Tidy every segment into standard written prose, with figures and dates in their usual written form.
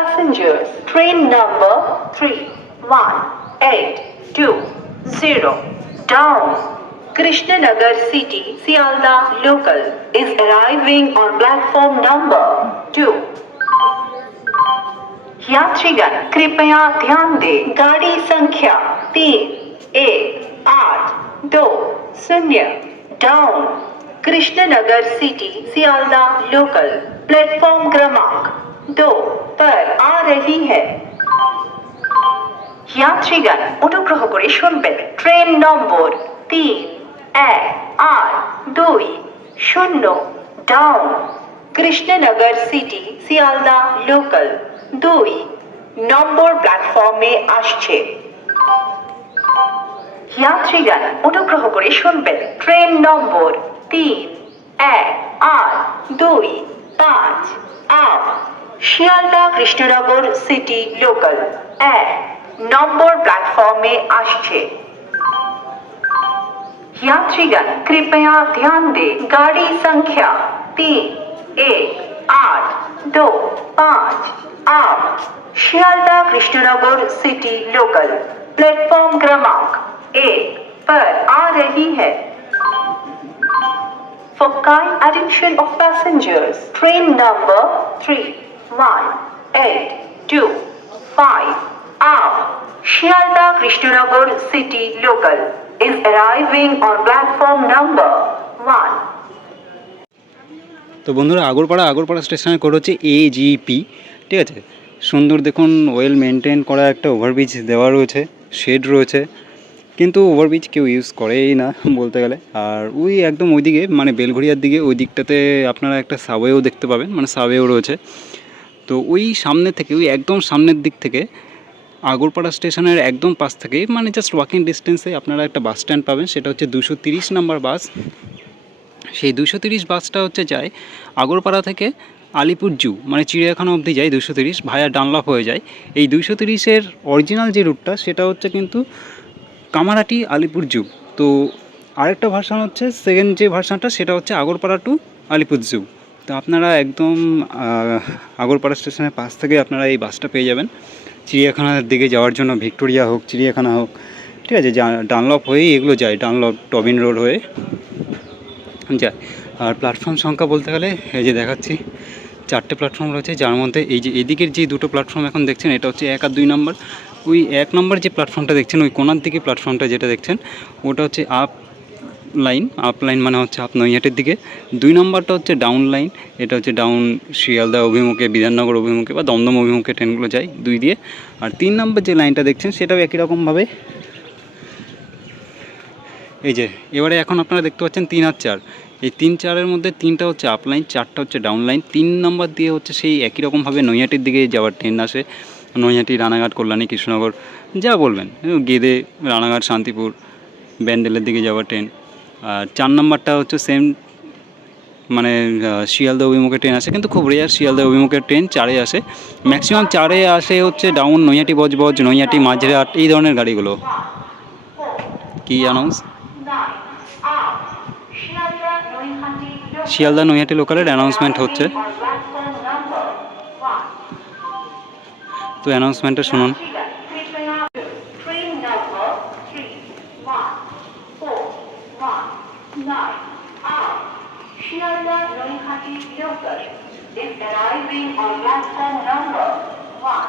passengers. Train number 3182 down Krishnanagar City, Sealdah local is arriving on platform number 2. यात्रीगण कृपया ध्यान दें, गाड़ी संख्या 3182 down Krishnanagar city Sealdah local platform क्रमांक 2 पर आ रही है। यात्रीगण अनुग्रह करे शुनबेन, train number 3182 down Krishnanagar city Sealdah local 2 নম্বর প্ল্যাটফর্মে আসছে। यात्रीगण अनुग्रह करे शुनबेन, ट्रेन नम्बर 3185 आप শিয়ালদা কৃষ্ণনগর সিটি লোকাল 1 নম্বর প্ল্যাটফর্মে আসছে। यात्रीगण कृपया ध्यान दें, गाड़ी संख्या 3185 आप Sealdah Krishnanagar city local platform क्रमांक 1 पर आ रही है। For kind attention of passengers, train number 3185 आप Sealdah Krishnanagar city local is arriving on platform number 1. তো বন্ধুরা আগরপাড়া স্টেশনের কোড হচ্ছে AGP, ঠিক আছে। সুন্দর দেখুন, ওয়েল মেনটেন করা একটা ওভারব্রিজ দেওয়া রয়েছে, শেড রয়েছে, কিন্তু ওভারব্রিজ কেউ ইউজ করেই না বলতে গেলে। আর ওই একদম ওইদিকে মানে বেলঘড়িয়ার দিকে ওই দিকটাতে আপনারা একটা সাবওয়েও দেখতে পাবেন, মানে সাবওয়েও রয়েছে। তো ওই সামনে থেকে, ওই একদম সামনের দিক থেকে আগরপাড়া স্টেশনের একদম পাশ থেকে মানে জাস্ট ওয়াকিং ডিস্টেন্সে আপনারা একটা বাস স্ট্যান্ড পাবেন, সেটা হচ্ছে 230 নম্বর বাস। সেই 230 বাসটা হচ্ছে যায় আগরপাড়া থেকে আলিপুর জু মানে চিড়িয়াখানা অবধি যায় 230, ভায়া ডানলপ হয়ে যায়। এই 230-এর অরিজিনাল যে রুটটা সেটা হচ্ছে কিন্তু কামারহাটি আলিপুর জু। তো আরেকটা ভার্সান হচ্ছে, সেকেন্ড যে ভার্সানটা সেটা হচ্ছে আগরপাড়া টু আলিপুর জু। তো আপনারা একদম আগরপাড়া স্টেশনের পাশ থেকে আপনারা এই বাসটা পেয়ে যাবেন চিড়িয়াখানার দিকে যাওয়ার জন্য। ভিক্টোরিয়া হোক, চিড়িয়াখানা হোক, ঠিক আছে, ডানলপ হয়েই এগুলো যায়, ডানলপ টবিন রোড হয়ে যায়। আর প্ল্যাটফর্ম সংখ্যা বলতে গেলে এই যে দেখাচ্ছি 4টে প্ল্যাটফর্ম রয়েছে, যার মধ্যে এই যে এদিকের যে 2টো প্ল্যাটফর্ম এখন দেখছেন এটা হচ্ছে 1 আর 2 নম্বর। ওই 1 নম্বর যে প্ল্যাটফর্মটা দেখছেন, ওই কোনার দিকে প্ল্যাটফর্মটা যেটা দেখছেন ওটা হচ্ছে আপ লাইন মানে হচ্ছে আপ নৈহাটির দিকে। 2 নম্বরটা হচ্ছে ডাউন লাইন, এটা হচ্ছে ডাউন শিয়ালদা অভিমুখে, বিধাননগর অভিমুখে বা দমদম অভিমুখে ট্রেনগুলো যায় 2 দিয়ে। আর 3 নম্বর যে লাইনটা দেখছেন সেটাও একই রকমভাবে। এই যে এবারে এখন আপনারা দেখতে পাচ্ছেন 3 আর 4, এই 3-4-এর মধ্যে 3টা হচ্ছে আপ লাইন, 4টা হচ্ছে ডাউন লাইন। 3 নম্বর দিয়ে হচ্ছে সেই একই রকমভাবে নৈহাটির দিকে যাওয়ার ট্রেন আসে, নৈহাটি, রানাঘাট, কল্যাণী, কৃষ্ণনগর যা বলবেন, গেদে, রানাঘাট, শান্তিপুর, ব্যান্ডেলের দিকে যাওয়ার ট্রেন। আর 4 নম্বরটা হচ্ছে সেম মানে শিয়ালদা অভিমুখে ট্রেন আসে, কিন্তু খুব রেয়ার শিয়ালদা অভিমুখের ট্রেন 4-এ আসে। ম্যাক্সিমাম 4-এ আসে হচ্ছে ডাউন নৈহাটি, বজবজ, নৈহাটি, মাঝেরহাট এই ধরনের গাড়িগুলো। কি অ্যানাউন্স শিয়ালদা নৈহাটি লোকালের অ্যানাউন্সমেন্ট হচ্ছে, তো অ্যানাউন্সমেন্টটা শুনুন। Sealdah Naihati local is arriving on platform number 1.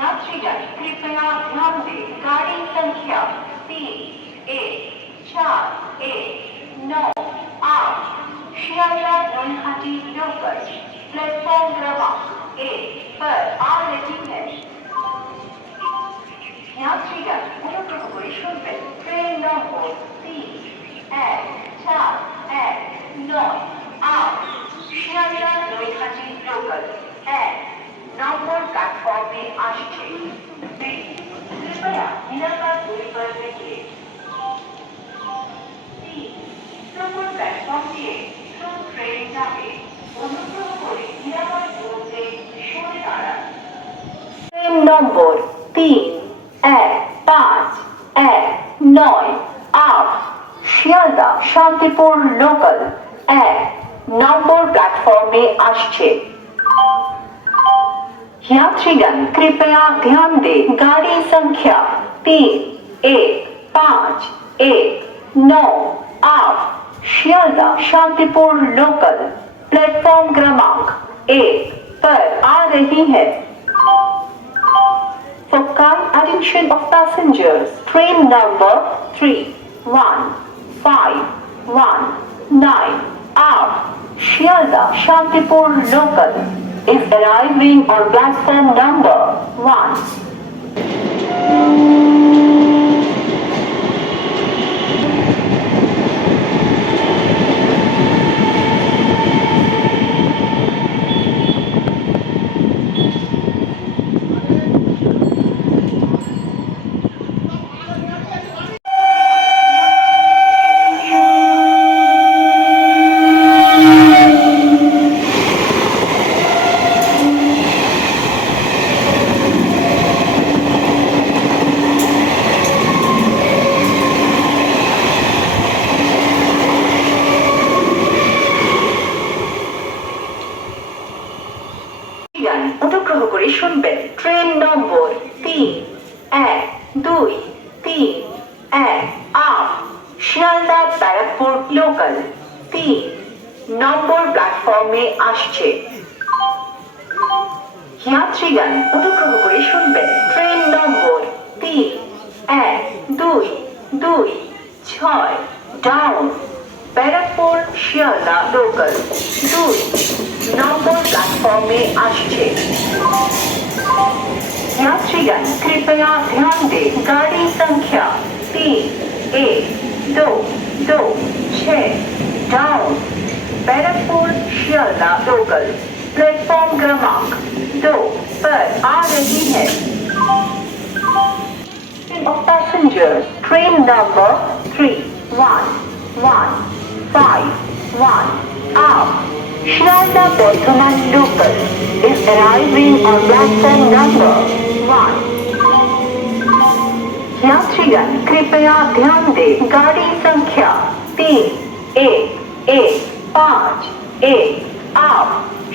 यात्रीगण कृपया ध्यान दें, गाड़ी संख्या 3141 आप Sealdah Naihati local प्लेटफॉर्म क्रमांक 1 पर आ रही है। यात्रीगण अनुग्रह करे शुनबेन, ट्रेन नम्बर 3141 आप Sealdah Naihati लोकल 1 নম্বর প্ল্যাটফর্মে আসছে। कृपया निरापद दूरी पर रहिए। 3 নম্বর প্ল্যাটফর্ম দিয়ে ট্রেন যাবে, অনুগ্রহ করে নিরাপদ দূরত্বে সরে দাঁড়ান। ট্রেন নম্বর 3159 आप Sealdah Shantipur लोकल 1 নম্বর প্ল্যাটফর্মে আসছে। यात्रीगण कृपया ध्यान दें, गाड़ी संख्या 3-1-5-1-9 शियालदाह शांतिपुर लोकल प्लेटफॉर्म क्रमांक 1 पर आ रही है। For kind attention of passengers, train number 31519 up Sealdah Shantipur local is arriving on platform number 1. অনুগ্রহ করে শুনবেন, train number 3-1-2-3-1 Sealdah Barrackpore local 3 number প্ল্যাটফর্মে আসছে। যাত্রীগণ অনুগ্রহ করে শুনবেন, train number 3-1-2-2-6 down Barrackpore Sealdah local 2 number platform में आश्चे। यात्रीगण कृपया ध्यान दें, गाड़ी संख्या 3-1-2-2-6 down Barrackpore Sealdah local platform क्रमांक 2 पर आ रही है। Of passengers, train number 31151 up Sealdah Bardhhaman local is arriving on platform number 1. यात्रीगण कृपया ध्यान दें, गाड़ी संख्या 3-1-1-5-1 up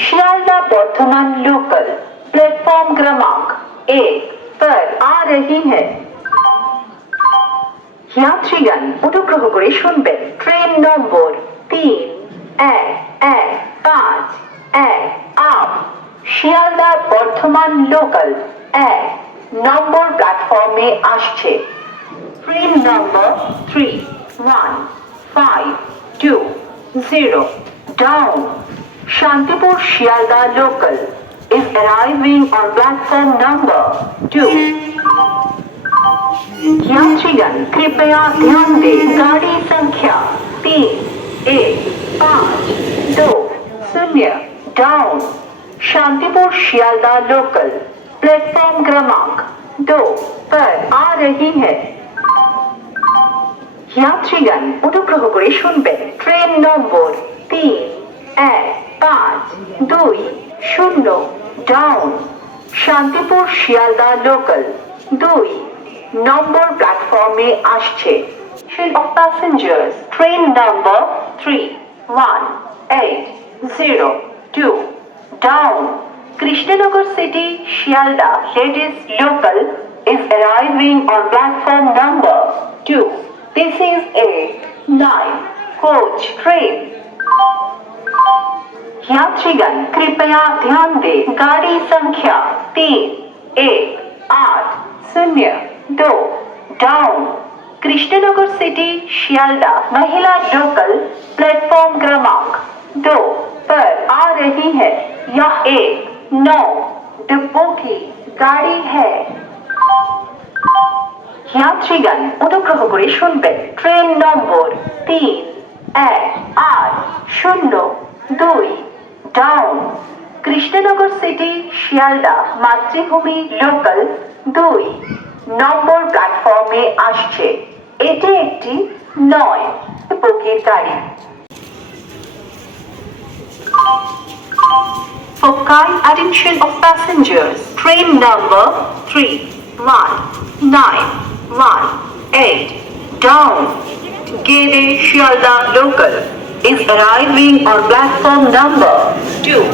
Sealdah Bardhhaman local platform क्रमांक 1 पर आ रही है। यात्रीगण অনুগ্রহ করে শুনবেন, ট্রেন নম্বর 3-1-1-5-1 আপ শিয়ালদাহ বর্ধমান লোকাল 1 নম্বর প্ল্যাটফর্মে আসছে। Train number 31520 down Shantipur Sealdah local is arriving on platform number 2. यात्रीगण कृपया ध्यान दें, गाड़ी संख्या 3-1-5-2-0 down Shantipur Sealdah local platform क्रमांक 2 पर आ रही है। यात्रीगण অনুগ্রহ করে শুনবেন, train number 3-1-5-2-0 down Shantipur Sealdah local 2 number platform में आश्चे। Of passengers, train number 31802 down Krishnanagar city Sealdah ladies local is arriving on platform number 2. This is a 9 coach train. यात्रीगण कृपया ध्यान दें, गाड़ी संख्या 31802 डाउन कृष्णनगर सिटी शियालदाह महिला लोकल प्लेटफॉर्म क्रमांक 2 पर आ रही है। यह एक 9 डिब्बों की गाड़ी है। यात्रीगण অনুগ্রহ করে শুনবেন, train number 31802 down Krishnanagar city Sealdah Matribhumi local 2 নম্বর প্ল্যাটফর্মে আসছে। এটি একটি 9 বগির গাড়ি। For kind attention of passengers, train number 31918 down Gede Sealdah local is arriving on platform number 2.